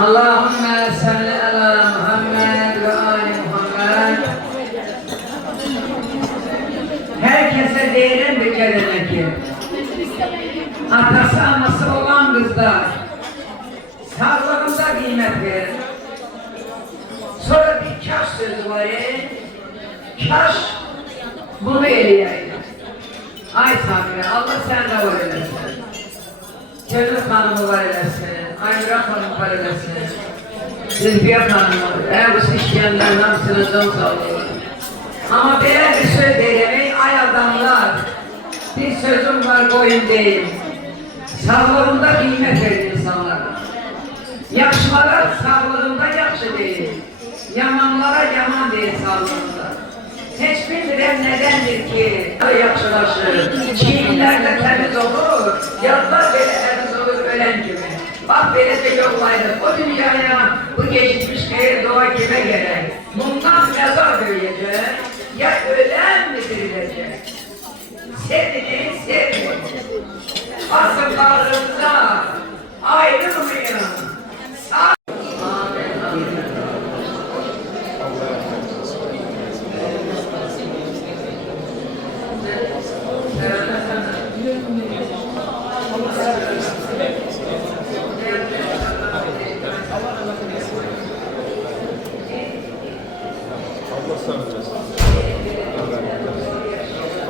Allahümme salli ala Muhammed ve ali Muhammed. Herkese değiren bir kelime ki atası anası olan kızlar sağlığında kıymet verir. Sonra bir kaş sözü var ya, kaş bunu eleyeyim. Ay Sabri, Allah sende var eylesin. Gönül Hanım'ı var eylesin, Aymurat Hanım var eylesin. Zülfiye Hanım'ı, eğer bu işleyenlerin hamsına can sağlıyor. Ama böyle bir söz eylemeyin, ay adamlar. Bir sözüm var, koyun değil. Sağlığında kıymet verir insanlara. Yakışmalar sağlığında yakşı değil. Yamanlara yaman değil sağlığında. Hiç bilmirem nedendir ki yakışılaşır. Çiğlerle temiz olur, yazlar böyle temiz olur ölen gibi. Bak böyle de yollaydı. O dünyaya bu geçmiş hayır doğa kime gerek? Bundan mezar büyüyecek, ya ölen mi dirilecek? Sevdiğin sevdiğin. Asıl varlığında ayrılmayın.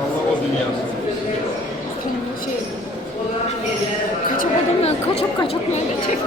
Allah o dünyası. Kaçak adamlar kaçak mı geçecek?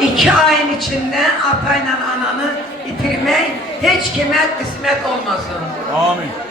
İki ayın içinde atayla ananı bitirmek hiç kime kısmet olmasın. Amin.